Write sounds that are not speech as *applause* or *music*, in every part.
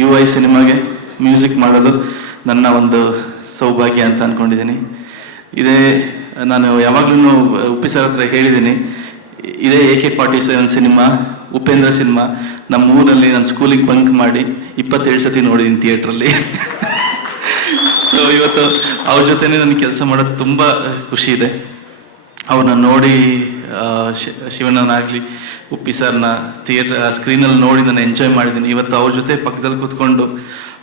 You I ಸಿನಿಮಾಗೆ music ಮಾಡೋದು ನನ್ನ ಒಂದು ಸೌಭಾಗ್ಯ ಅಂತ ಅಂದ್ಕೊಂಡಿದ್ದೀನಿ ಇದೇ ನಾನು ಯಾವಾಗಲೂ ಉಪ್ಪಿ ಸರ್ ಹತ್ರ ಹೇಳಿದ್ದೀನಿ, ಇದೇ A K forty seven cinema, Upendra cinema ನಮ್ಮ ಊರಲ್ಲಿ ನಾನು ಸ್ಕೂಲಿಗೆ ಬಂಕ್ ಮಾಡಿ ಇಪ್ಪತ್ತೇಳು ಸತಿ ನೋಡಿದ್ದೀನಿ ಥಿಯೇಟ್ರಲ್ಲಿ ಸೊ *laughs* ಇವತ್ತು ಅವ್ರ ಜೊತೆನೇ ನನಗೆ ಕೆಲಸ ಮಾಡೋದು ತುಂಬ ಖುಷಿ ಇದೆ. ಅವ್ರನ್ನ ನೋಡಿ ಶಿವಣ್ಣನಾಗ್ಲಿ ಉಪ್ಪಿ ಸರ್ನ ಥಿಯೇಟರ್ ಸ್ಕ್ರೀನಲ್ಲಿ ನೋಡಿ ನಾನು ಎಂಜಾಯ್ ಮಾಡಿದ್ದೀನಿ. ಇವತ್ತು ಅವ್ರ ಜೊತೆ ಪಕ್ಕದಲ್ಲಿ ಕೂತ್ಕೊಂಡು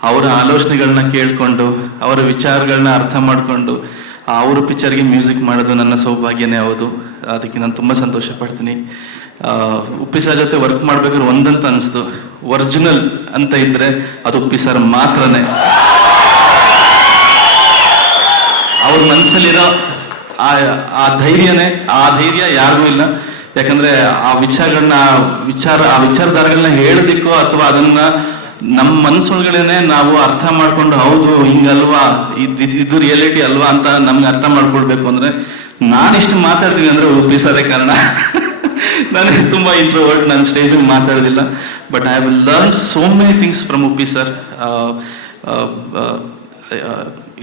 ಅವರ ಆಲೋಚನೆಗಳನ್ನ ಕೇಳಿಕೊಂಡು, ಅವರ ವಿಚಾರಗಳನ್ನ ಅರ್ಥ ಮಾಡಿಕೊಂಡು ಅವ್ರ ಪಿಕ್ಚರ್ಗೆ ಮ್ಯೂಸಿಕ್ ಮಾಡೋದು ನನ್ನ ಸೌಭಾಗ್ಯನೇ ಹೌದು. ಅದಕ್ಕೆ ನಾನು ತುಂಬ ಸಂತೋಷ ಪಡ್ತೀನಿ ಉಪ್ಪಿ ಸರ್ ಜೊತೆ ವರ್ಕ್ ಮಾಡ್ಬೇಕಾದ್ರೆ ಒಂದಂತ ಅನಿಸ್ತು. ಒರಿಜಿನಲ್ ಅಂತ ಇದ್ರೆ ಅದು ಉಪ್ಪಿ ಸರ್ ಮಾತ್ರನೇ. ಅವ್ರ ಮನಸ್ಸಲ್ಲಿರೋ ಆ ಆ ಧೈರ್ಯನೇ, ಆ ಧೈರ್ಯ ಯಾರಿಗೂ ಇಲ್ಲ. ಯಾಕಂದ್ರೆ ಆ ವಿಚಾರಗಳನ್ನ, ವಿಚಾರ, ಆ ವಿಚಾರಧಾರೆಗಳನ್ನ ಹೇಳೋದಿಕ್ಕೋ ಅಥವಾ ಅದನ್ನ ನಮ್ಮ ಮನಸ್ಸೊಳಗಡೆನೆ ನಾವು ಅರ್ಥ ಮಾಡ್ಕೊಂಡು, ಹೌದು, ಹಿಂಗಲ್ವಾ, ಇದ್- ಇದು ರಿಯಾಲಿಟಿ ಅಲ್ವಾ ಅಂತ ನಮ್ಗೆ ಅರ್ಥ ಮಾಡ್ಕೊಳ್ಬೇಕು ಅಂದ್ರೆ ನಾನಿಷ್ಟು ಮಾತಾಡ್ತೀನಿ ಅಂದ್ರೆ ಒಪ್ಪಿಸೋದೇ ಕಾರಣ. *laughs* ನಾನು ತುಂಬಾ ಇಂಟ್ರೋವರ್ಟ್ ನಾನು ಸ್ಟೇಜಲ್ಲಿ ಮಾತಾಡೋದಿಲ್ಲ. But I will learn so many things from Uppi sir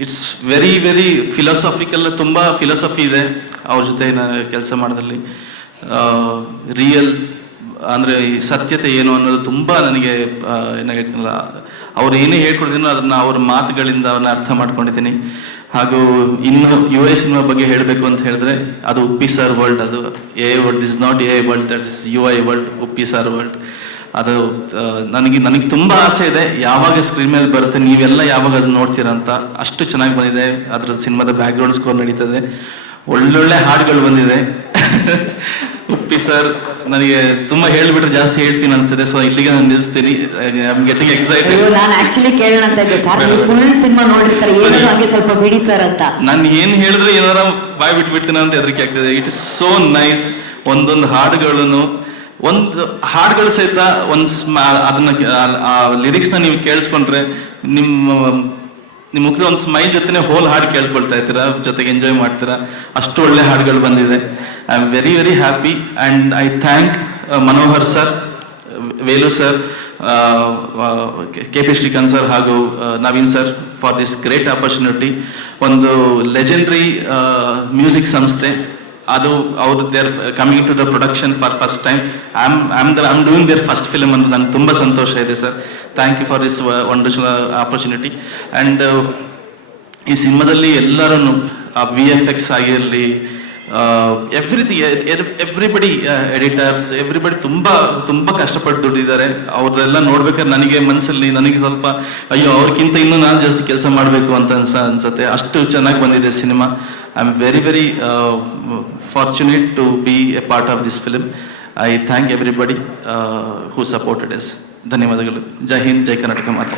it's very very philosophical ತುಂಬ ಫಿಲಾಸಫಿ ಇದೆ ಅವ್ರ ಜೊತೆ ಕೆಲಸ ಮಾಡೋದ್ರಲ್ಲಿ ರಿಯಲ್ ಅಂದರೆ ಈ ಸತ್ಯತೆ ಏನು ಅನ್ನೋದು ತುಂಬ ನನಗೆ ಏನಾಗ ಅವ್ರು ಏನೇ ಹೇಳ್ಕೊಡ್ತೀನೋ ಅದನ್ನು ಅವ್ರ ಮಾತುಗಳಿಂದ ಅವನ್ನ ಅರ್ಥ ಮಾಡ್ಕೊಂಡಿದ್ದೀನಿ. ಹಾಗೂ ಇನ್ನು ಯು ಎ ಸಿನಿಮಾ ಬಗ್ಗೆ ಹೇಳಬೇಕು ಅಂತ ಹೇಳಿದ್ರೆ, ಅದು ಉಪ್ಪಿ ಸಾರ್ ವರ್ಲ್ಡ್ ಅದು. A world is not a world that is you I world Uppi sir world ಅದು ನನಗೆ ನನಗೆ ತುಂಬಾ ಆಸೆ ಇದೆ. ಯಾವಾಗ ಸ್ಕ್ರೀನ್ ಮೇಲೆ ಬರುತ್ತೆ ನೀವೆಲ್ಲ ಯಾವಾಗ ಅದನ್ನ ನೋಡ್ತೀರಾ ಅಂತ. ಅಷ್ಟು ಚೆನ್ನಾಗಿ ಬಂದಿದೆ. ಅದ್ರ ಸಿನಿಮಾದ ಬ್ಯಾಕ್ ಗ್ರೌಂಡ್ ಸ್ಕೋರ್ ನಡೀತದೆ. ಒಳ್ಳೊಳ್ಳೆ ಹಾಡುಗಳು ಬಂದಿದೆ. *laughs* ಉಪ್ಪಿ ಸರ್ ನನಗೆ ತುಂಬಾ ಹೇಳ್ಬಿಟ್ರೆ ಜಾಸ್ತಿ ಹೇಳ್ತೀನಿ ಅನ್ಸ್ತಿದೆ. ಸೊ ಇಲ್ಲಿಗೆ ನಾನು ನಿಲ್ಲಿಸ್ತೀನಿ ಗೆಟಿಂಗ್ ಎಕ್ಸೈಟೆಡ್ ಅಯ್ಯೋ ನಾನು ಆಕ್ಚುಲಿ ಕೇಳೋಣ ಅಂತ ಇದ್ದೆ. ಸರ್ ನೀವು ಫುಲ್ ಸಿನಿಮಾ ನೋಡಿರ್ತಾರೆ. ಏನೋ ಹಾಗೆ ಸ್ವಲ್ಪ ಬಿಡಿ ಸರ್ ಅಂತ. ನಾನು ಏನ್ ಹೇಳಿದ್ರೆ ಏನಾರ ಬಾಯ್ ಬಿಟ್ಬಿಡ್ತೀನಿ ಅಂತ ಹೆದರಿಕೆ ಆಗ್ತದೆ. ಇಟ್ ಇಸ್ ಸೋ ನೈಸ್ ಒಂದೊಂದು ಹಾಡುಗಳನ್ನು ಒಂದು ಹಾಡುಗಳು ಸಹಿತ ಒಂದು ಅದನ್ನ ಆ- ಆ ಲಿರಿಕ್ಸ್ನ ನೀವು ಕೇಳಿಸ್ಕೊಂಡ್ರೆ ನಿಮ್ಮ ನಿಮ್ಮ ಮುಖದ ಒಂದು ಸ್ಮೈಲ್ ಜೊತೆನೆ ಹೋಲ್ ಹಾಡು ಕೇಳ್ಕೊಳ್ತಾ ಇರ್ತೀರಾ, ಜೊತೆಗೆ ಎಂಜಾಯ್ ಮಾಡ್ತೀರಾ. ಅಷ್ಟು ಒಳ್ಳೆ ಹಾಡುಗಳು ಬಂದಿದೆ. I am very very happy and I thank Manohar sir Velu sir K P Srikanth sir ಹಾಗೂ Naveen sir for this great opportunity ಒಂದು ಲೆಜೆಂಡ್ರಿ ಮ್ಯೂಸಿಕ್ ಸಂಸ್ಥೆ. ಅದು ಅವರು they're coming to the production for first time I'm I'm the I'm doing their first film ಅಂತ ನಂಗೆ ತುಂಬ ಸಂತೋಷ ಇದೆ sir thank you for this wonderful opportunity and ಈ ಸಿನಿಮಾದಲ್ಲಿ ಎಲ್ಲರೂ ವಿ ಎಫ್ ಎಕ್ಸ್ ಆಗಿರಲಿ ಎವ್ರಿಥಿಂಗ್ ಎವ್ರಿಬಡಿ ಎಡಿಟರ್ಸ್ ಎವ್ರಿಬಡಿ ತುಂಬಾ ತುಂಬಾ ಕಷ್ಟಪಟ್ಟು ದುಡ್ಡಿದ್ದಾರೆ ಅವ್ರದೆಲ್ಲ ನೋಡ್ಬೇಕಾದ್ರೆ ನನಗೆ ಮನಸ್ಸಲ್ಲಿ ನನಗೆ ಸ್ವಲ್ಪ, ಅಯ್ಯೋ, ಅವ್ರಿಗಿಂತ ಇನ್ನೂ ನಾನು ಜಾಸ್ತಿ ಕೆಲಸ ಮಾಡಬೇಕು ಅಂತ ಅನ್ಸ, ಅನ್ಸುತ್ತೆ. ಅಷ್ಟು ಚೆನ್ನಾಗಿ ಬಂದಿದೆ cinema. I am very very fortunate to be a part of this film I thank everybody who supported is ಧನ್ಯವಾದಗಳು. ಜೈ ಹಿಂದ್, ಜೈ ಕರ್ನಾಟಕ ಮಾತಾ.